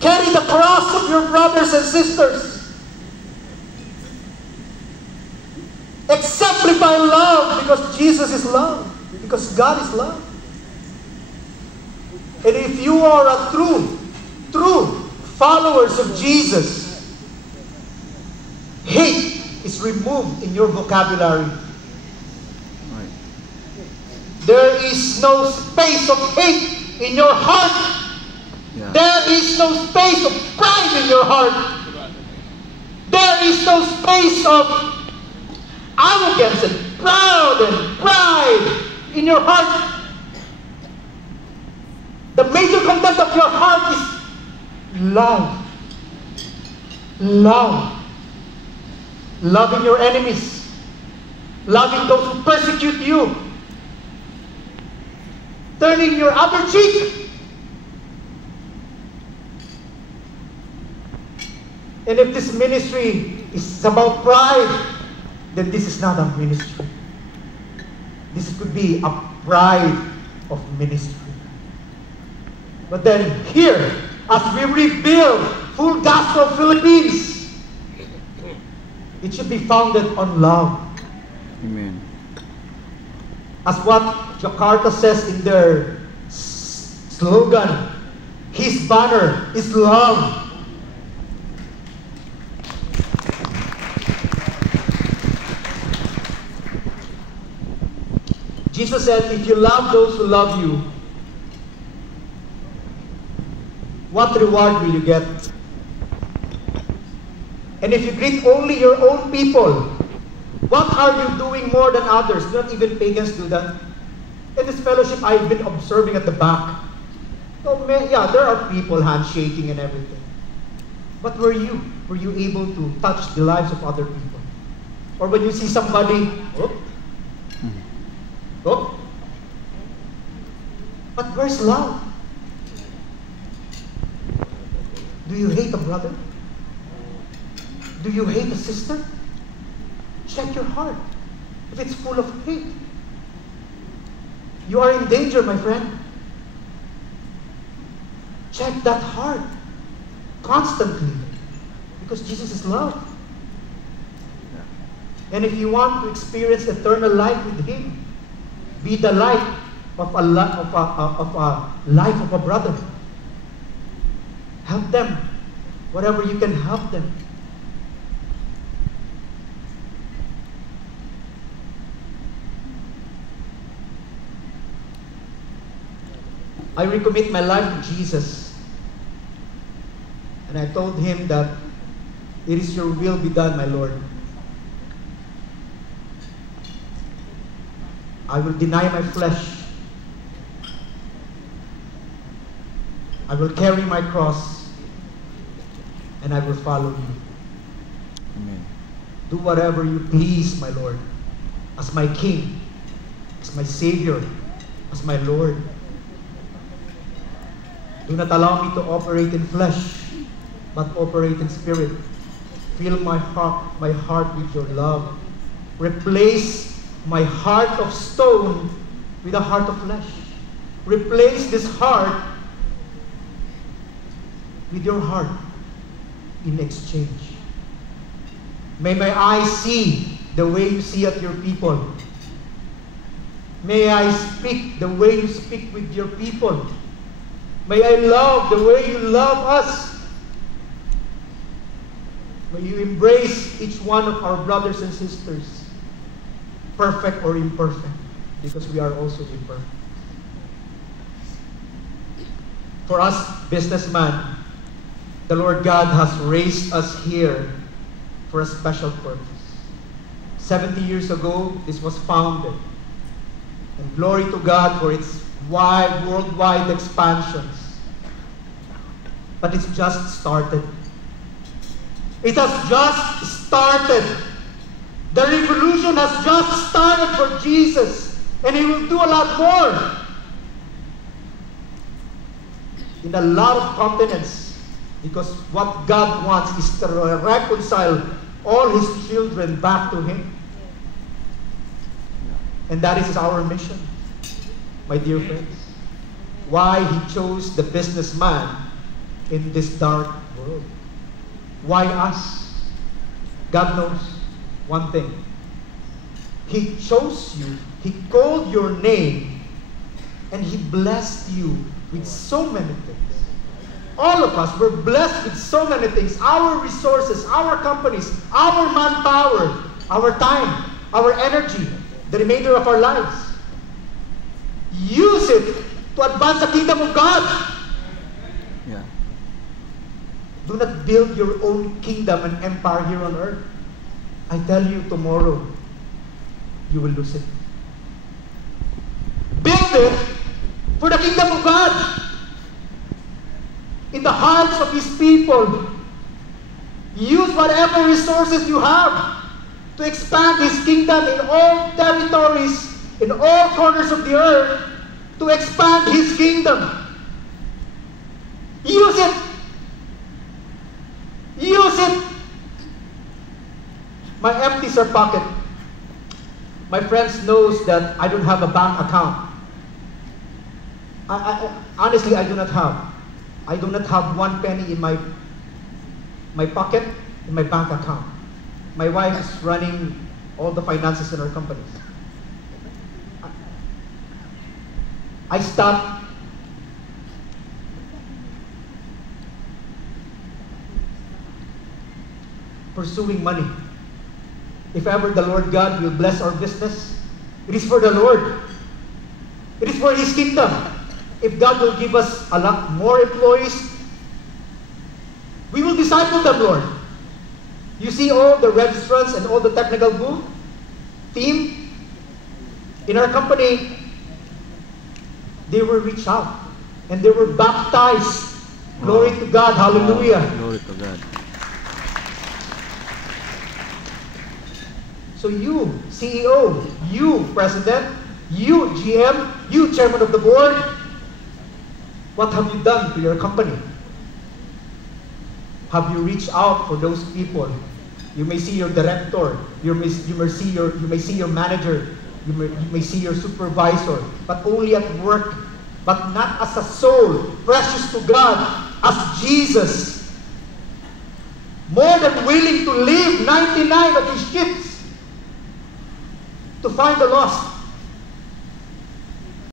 Carry the cross of your brothers and sisters. Exemplify love because Jesus is love. Because God is love. And if you are a true followers of Jesus, hate is removed in your vocabulary. Right. There is no space of hate in your heart. Yeah. There is no space of pride in your heart. There is no space of arrogance and pride in your heart. The major content of your heart is love. Love. Loving your enemies. Loving those who persecute you. Turning your other cheek. And if this ministry is about pride, then this is not a ministry. This could be a pride of ministry. But then here, as we rebuild full gospel of Philippines, it should be founded on love. Amen. As what Jakarta says in their slogan, his banner is love. Jesus said, if you love those who love you, what reward will you get? And if you greet only your own people, what are you doing more than others? Not even pagans do that. In this fellowship, I've been observing at the back. So, yeah, there are people handshaking and everything. But were you able to touch the lives of other people? Or when you see somebody, oh, but where's love? Do you hate a brother? Do you hate a sister? Check your heart. If it's full of hate, you are in danger, my friend. Check that heart constantly, because Jesus is love. And if you want to experience eternal life with Him, be the light of a life of a brother. Help them, whatever you can help them. I recommit my life to Jesus. And I told Him that it is your will be done, my Lord. I will deny my flesh. I will carry my cross. And I will follow you. Amen. Do whatever you please, my Lord. As my King. As my Savior. As my Lord. Do not allow me to operate in flesh, but operate in spirit. Fill my heart with your love. Replace my heart of stone with a heart of flesh. Replace this heart with your heart in exchange. May my eyes see the way you see at your people. May I speak the way you speak with your people. May I love the way you love us. May you embrace each one of our brothers and sisters, perfect or imperfect, because we are also imperfect. For us businessmen, the Lord God has raised us here for a special purpose. 70 years ago, this was founded. And glory to God for its worldwide expansions. But it's just started. It has just started. The revolution has just started for Jesus. And He will do a lot more. In a lot of continents. Because what God wants is to reconcile all His children back to Him. And that is our mission, my dear friends. Why He chose the businessman in this dark world. Why us? God knows one thing. He chose you, He called your name, and He blessed you with so many things. All of us were blessed with so many things. Our resources, our companies, our manpower, our time, our energy, the remainder of our lives. Use it to advance the kingdom of God. Yeah. Do not build your own kingdom and empire here on earth. I tell you, tomorrow, you will lose it. Build it for the kingdom of God. In the hearts of His people. Use whatever resources you have to expand His kingdom in all territories, in all corners of the earth, to expand His kingdom. Use it. Use it. My empties are pocket. My friends knows that I don't have a bank account. Honestly, I do not have. I do not have one penny in my pocket, in my bank account. My wife is running all the finances in our companies. I stopped pursuing money. If ever the Lord God will bless our business, it is for the Lord. It is for His kingdom. If God will give us a lot more employees, we will disciple them, Lord. You see all the registrants and all the technical booth team in our company, they were reached out and they were baptized. Wow. Glory to God. Hallelujah. Wow. Glory to God. So you, CEO, you, President, you, GM, you, Chairman of the Board, what have you done to your company? Have you reached out for those people? You may see your director, you may see your manager, you may see your supervisor, but only at work, but not as a soul, precious to God, as Jesus. More than willing to leave 99 of His ships to find the lost.